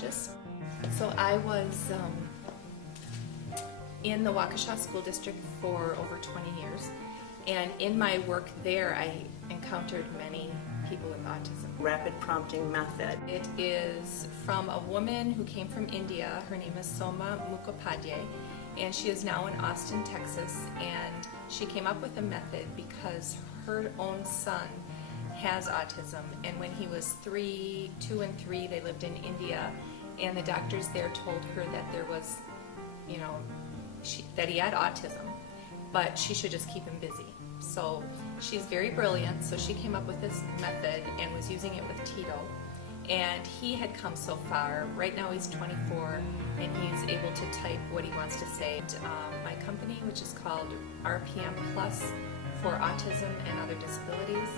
psychologist. So I was in the Waukesha School District for over 20 years, and in my work there I encountered many people with autism. Rapid prompting method. It is from a woman who came from India. Her name is Soma Mukhopadhyay, and she is now in Austin, Texas, and she came up with a method because her own son has autism, and when he was 2 and 3, they lived in India, and the doctors there told her that there was, that he had autism, but she should just keep him busy. So she's very brilliant, so she came up with this method and was using it with Tito, and he had come so far. Right now he's 24 and he's able to type what he wants to say. My company, which is called RPM Plus for autism and other disabilities,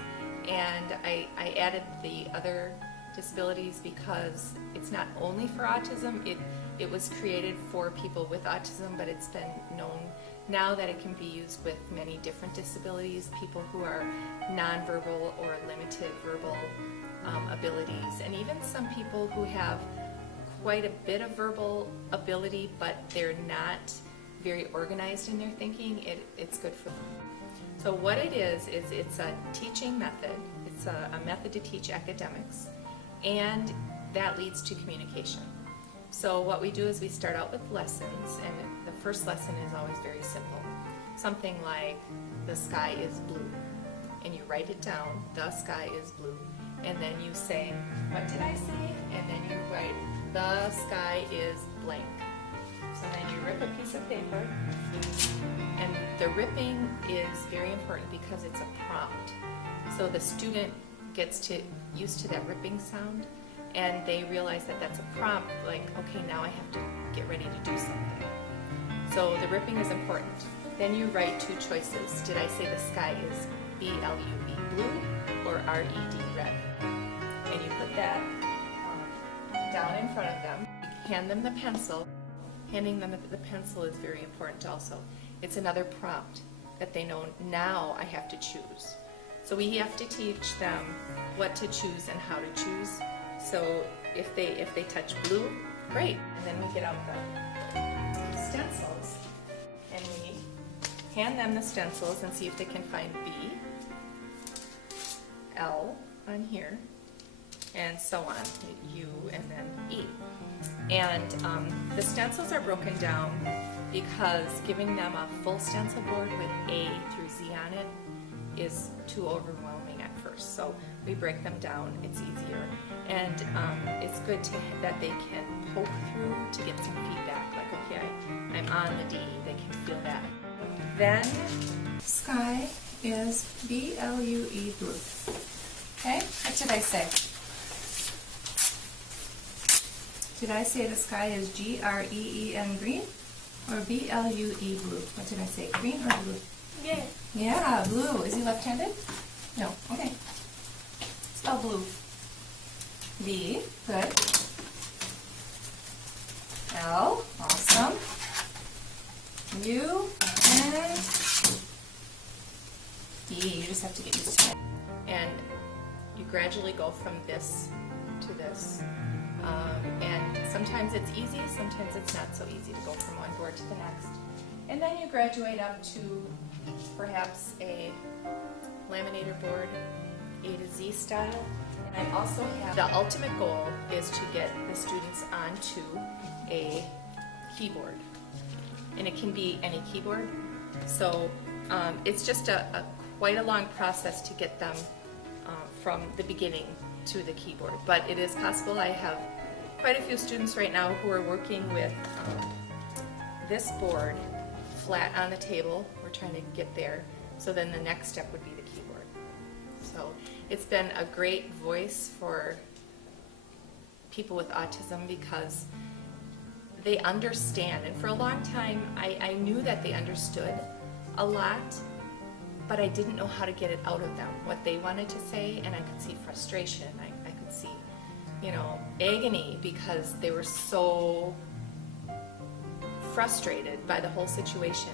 and I added the other disabilities because it's not only for autism. It was created for people with autism, but it's been known now that it can be used with many different disabilities, people who are nonverbal or limited verbal abilities, and even some people who have quite a bit of verbal ability, but they're not very organized in their thinking. It's good for them. So what it is it's a teaching method. It's a method to teach academics, and that leads to communication. So what we do is we start out with lessons, and the first lesson is always very simple. Something like, the sky is blue. And you write it down, the sky is blue. And then you say, what did I say? And then you write, the sky is blank. So then you rip a piece of paper, and the ripping is very important because it's a prompt. So the student gets used to that ripping sound, and they realize that that's a prompt, like, okay, now I have to get ready to do something. So the ripping is important. Then you write 2 choices. Did I say the sky is B-L-U-E, blue, or R-E-D, red? And you put that down in front of them. Hand them the pencil. Handing them the pencil is very important also. It's another prompt that they know, now I have to choose. So we have to teach them what to choose and how to choose. So if they touch blue, great. And then we get out the stencils and we hand them the stencils and see if they can find B, L on here, and so on, U, and then E. And the stencils are broken down because giving them a full stencil board with A through Z on it is too overwhelming at first. So we break them down, it's easier. And it's good that they can poke through to get some feedback, like, okay, I'm on the D, they can feel that. Then, sky is B-L-U-E, blue. Okay, what did I say? Did I say the sky is G-R-E-E-N, green, or B-L-U-E, blue? What did I say, green or blue? Yeah. Yeah, blue. Is he left-handed? No. Okay. Spell blue. B. Good. L. Awesome. U. And D. You just have to get used to it. And you gradually go from this to this. And sometimes it's easy, sometimes it's not so easy to go from one board to the next. And then you graduate up to perhaps a laminator board, A to Z style. And I also have, the ultimate goal is to get the students onto a keyboard. And it can be any keyboard. So it's just quite a long process to get them from the beginning to the keyboard. But it is possible. I have quite a few students right now who are working with this board flat on the table. We're trying to get there. So then the next step would be the keyboard. So it's been a great voice for people with autism because they understand. And for a long time, I knew that they understood a lot, but I didn't know how to get it out of them, what they wanted to say, and I could see frustration. I could see, agony because they were so frustrated by the whole situation.